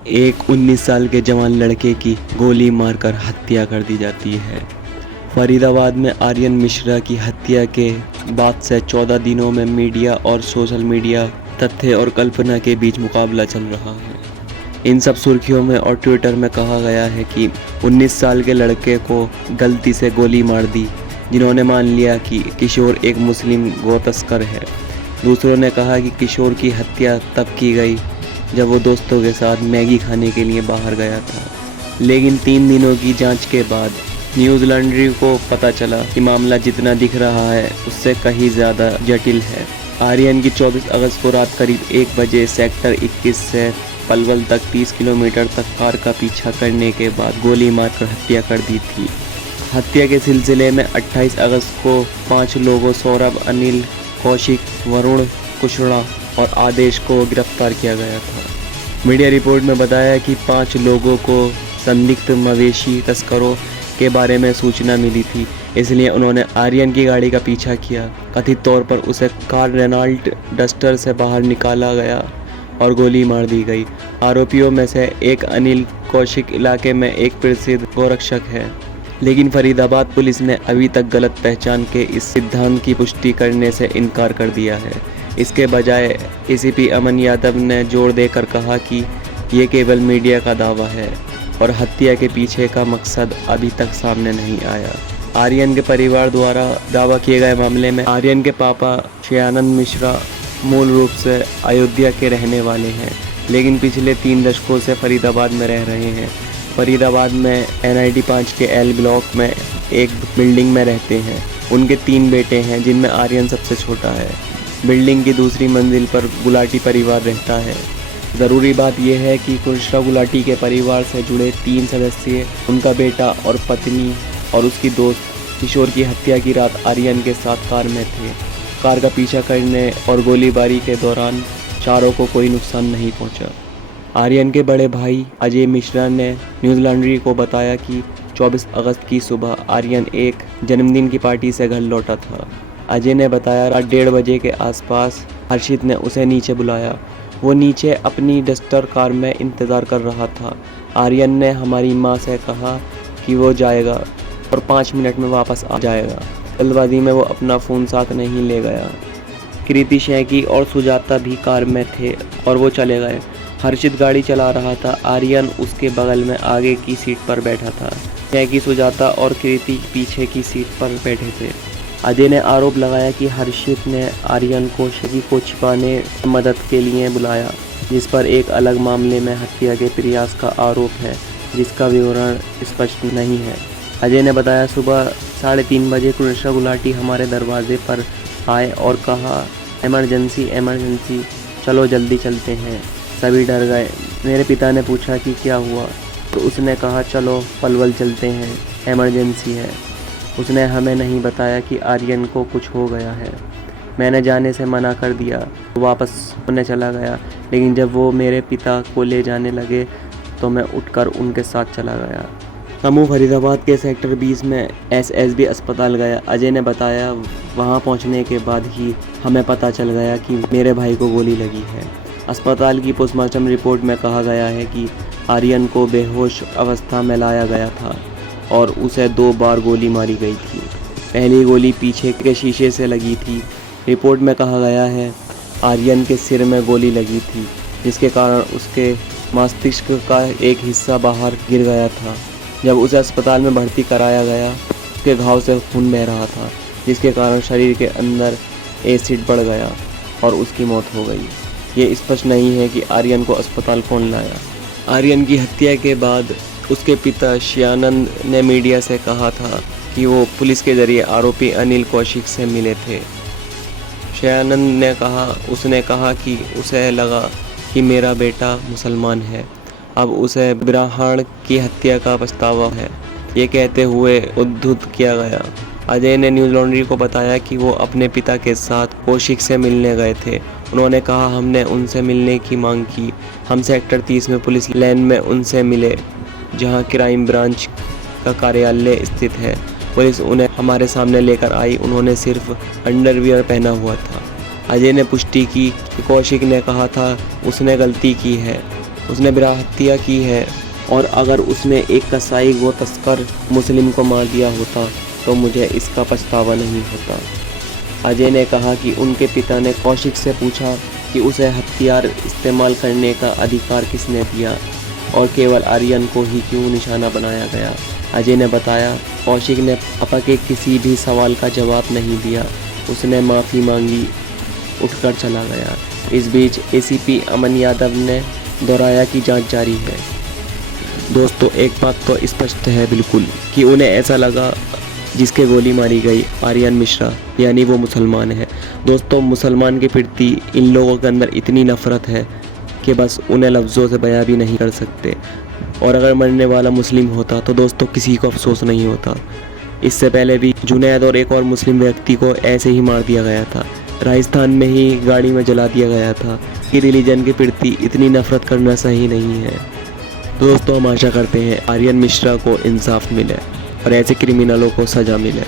एक 19 साल के जवान लड़के की गोली मारकर हत्या कर दी जाती है। फरीदाबाद में आर्यन मिश्रा की हत्या के बाद से 14 दिनों में मीडिया और सोशल मीडिया तथ्य और कल्पना के बीच मुकाबला चल रहा है। इन सब सुर्खियों में और ट्विटर में कहा गया है कि 19 साल के लड़के को गलती से गोली मार दी, जिन्होंने मान लिया कि किशोर एक मुस्लिम गो तस्कर है। दूसरों ने कहा कि किशोर की हत्या तब की गई जब वो दोस्तों के साथ मैगी खाने के लिए बाहर गया था। लेकिन 3 दिनों की जांच के बाद न्यूज़ लॉन्ड्री को पता चला कि मामला जितना दिख रहा है उससे कहीं ज़्यादा जटिल है। आर्यन की 24 अगस्त को रात करीब 1 बजे सेक्टर 21 से पलवल तक 30 किलोमीटर तक कार का पीछा करने के बाद गोली मारकर हत्या कर दी थी। हत्या के सिलसिले में 28 अगस्त को 5 लोगों सौरभ, अनिल, कौशिक, वरुण, कुशड़ा और आदेश को गिरफ्तार किया गया था। मीडिया रिपोर्ट में बताया कि 5 लोगों को संदिग्ध मवेशी तस्करों के बारे में सूचना मिली थी, इसलिए उन्होंने आर्यन की गाड़ी का पीछा किया। कथित तौर पर उसे कार रेनॉल्ट डस्टर से बाहर निकाला गया और गोली मार दी गई। आरोपियों में से एक अनिल कौशिक इलाके में एक प्रसिद्ध गोरक्षक है, लेकिन फरीदाबाद पुलिस ने अभी तक गलत पहचान के इस सिद्धांत की पुष्टि करने से इनकार कर दिया है। इसके बजाय एसीपी अमन यादव ने जोर देकर कहा कि ये केवल मीडिया का दावा है और हत्या के पीछे का मकसद अभी तक सामने नहीं आया। आर्यन के परिवार द्वारा दावा किए गए मामले में आर्यन के पापा शयानंद मिश्रा मूल रूप से अयोध्या के रहने वाले हैं, लेकिन पिछले 3 दशकों से फरीदाबाद में रह रहे हैं। फरीदाबाद में NIT 5 के L ब्लॉक में एक बिल्डिंग में रहते हैं। उनके 3 बेटे हैं, जिनमें आर्यन सबसे छोटा है। बिल्डिंग की दूसरी मंजिल पर गुलाटी परिवार रहता है। ज़रूरी बात यह है कि कुशड़ा गुलाटी के परिवार से जुड़े 3 सदस्य, उनका बेटा और पत्नी और उसकी दोस्त किशोर की हत्या की रात आर्यन के साथ कार में थे। कार का पीछा करने और गोलीबारी के दौरान चारों को कोई नुकसान नहीं पहुंचा। आर्यन के बड़े भाई अजय मिश्रा ने न्यूज़ लॉन्ड्री को बताया कि 24 अगस्त की सुबह आर्यन एक जन्मदिन की पार्टी से घर लौटा था। अजय ने बताया रात 1:30 बजे के आसपास हर्षित ने उसे नीचे बुलाया। वो नीचे अपनी डस्टर कार में इंतज़ार कर रहा था। आर्यन ने हमारी माँ से कहा कि वो जाएगा और 5 मिनट में वापस आ जाएगा। जल्दबाजी में वो अपना फ़ोन साथ नहीं ले गया। कृति, शैकी और सुजाता भी कार में थे और वो चले गए। हर्षित गाड़ी चला रहा था। आर्यन उसके बगल में आगे की सीट पर बैठा था। शैकी, सुजाता और कृति पीछे की सीट पर बैठे थे। अजय ने आरोप लगाया कि हर्षित ने आर्यन को शैकी को छिपाने मदद के लिए बुलाया, जिस पर एक अलग मामले में हत्या के प्रयास का आरोप है, जिसका विवरण स्पष्ट नहीं है। अजय ने बताया सुबह 3:30 बजे कुशड़ा गुलाटी हमारे दरवाजे पर आए और कहा इमरजेंसी इमरजेंसी, चलो जल्दी चलते हैं। सभी डर गए। मेरे पिता ने पूछा कि क्या हुआ, तो उसने कहा चलो पलवल चलते हैं, इमरजेंसी है। उसने हमें नहीं बताया कि आर्यन को कुछ हो गया है। मैंने जाने से मना कर दिया, वो वापस सोने चला गया। लेकिन जब वो मेरे पिता को ले जाने लगे तो मैं उठकर उनके साथ चला गया। समूह फरीदाबाद के सेक्टर 20 में SSB अस्पताल गया। अजय ने बताया वहां पहुंचने के बाद ही हमें पता चल गया कि मेरे भाई को गोली लगी है। अस्पताल की पोस्टमार्टम रिपोर्ट में कहा गया है कि आर्यन को बेहोश अवस्था में लाया गया था और उसे 2 बार गोली मारी गई थी। पहली गोली पीछे के शीशे से लगी थी। रिपोर्ट में कहा गया है आर्यन के सिर में गोली लगी थी, जिसके कारण उसके मस्तिष्क का एक हिस्सा बाहर गिर गया था। जब उसे अस्पताल में भर्ती कराया गया, उसके घाव से खून बह रहा था, जिसके कारण शरीर के अंदर एसिड बढ़ गया और उसकी मौत हो गई। ये स्पष्ट नहीं है कि आर्यन को अस्पताल कौन लाया। आर्यन की हत्या के बाद उसके पिता शयानंद ने मीडिया से कहा था कि वो पुलिस के जरिए आरोपी अनिल कौशिक से मिले थे। शयानंद ने कहा उसने कहा कि उसे लगा कि मेरा बेटा मुसलमान है, अब उसे ब्राह्मण की हत्या का पछतावा है। ये कहते हुए उद्धृत किया गया। अजय ने न्यूज़ लॉन्ड्री को बताया कि वो अपने पिता के साथ कौशिक से मिलने गए थे। उन्होंने कहा हमने उनसे मिलने की मांग की। हम सेक्टर 30 में पुलिस लाइन में उनसे मिले, जहां क्राइम ब्रांच का कार्यालय स्थित है। पुलिस उन्हें हमारे सामने लेकर आई। उन्होंने सिर्फ अंडरवियर पहना हुआ था। अजय ने पुष्टि की कि कौशिक ने कहा था उसने गलती की है। उसने बिला हत्या की है, और अगर उसने एक कसाई व तस्कर मुस्लिम को मार दिया होता तो मुझे इसका पछतावा नहीं होता। अजय ने कहा कि उनके पिता ने कौशिक से पूछा कि उसे हथियार इस्तेमाल करने का अधिकार किसने दिया और केवल आर्यन को ही क्यों निशाना बनाया गया। अजय ने बताया, कौशिक ने पापा के किसी भी सवाल का जवाब नहीं दिया। उसने माफ़ी मांगी, उठकर चला गया। इस बीच एसीपी अमन यादव ने दोहराया कि जांच जारी है। दोस्तों, एक बात तो स्पष्ट है बिल्कुल कि उन्हें ऐसा लगा जिसके गोली मारी गई आर्यन मिश्रा, यानी वो मुसलमान है। दोस्तों, मुसलमान के प्रति इन लोगों के अंदर इतनी नफ़रत है कि बस उन्हें लफ्ज़ों से बयां भी नहीं कर सकते। और अगर मरने वाला मुस्लिम होता तो दोस्तों किसी को अफसोस नहीं होता। इससे पहले भी जुनैद और एक और मुस्लिम व्यक्ति को ऐसे ही मार दिया गया था, राजस्थान में ही गाड़ी में जला दिया गया था। कि रिलीजन के प्रति इतनी नफ़रत करना सही नहीं है। दोस्तों, हम आशा करते हैं आर्यन मिश्रा को इंसाफ मिले और ऐसे क्रिमिनलों को सज़ा मिले।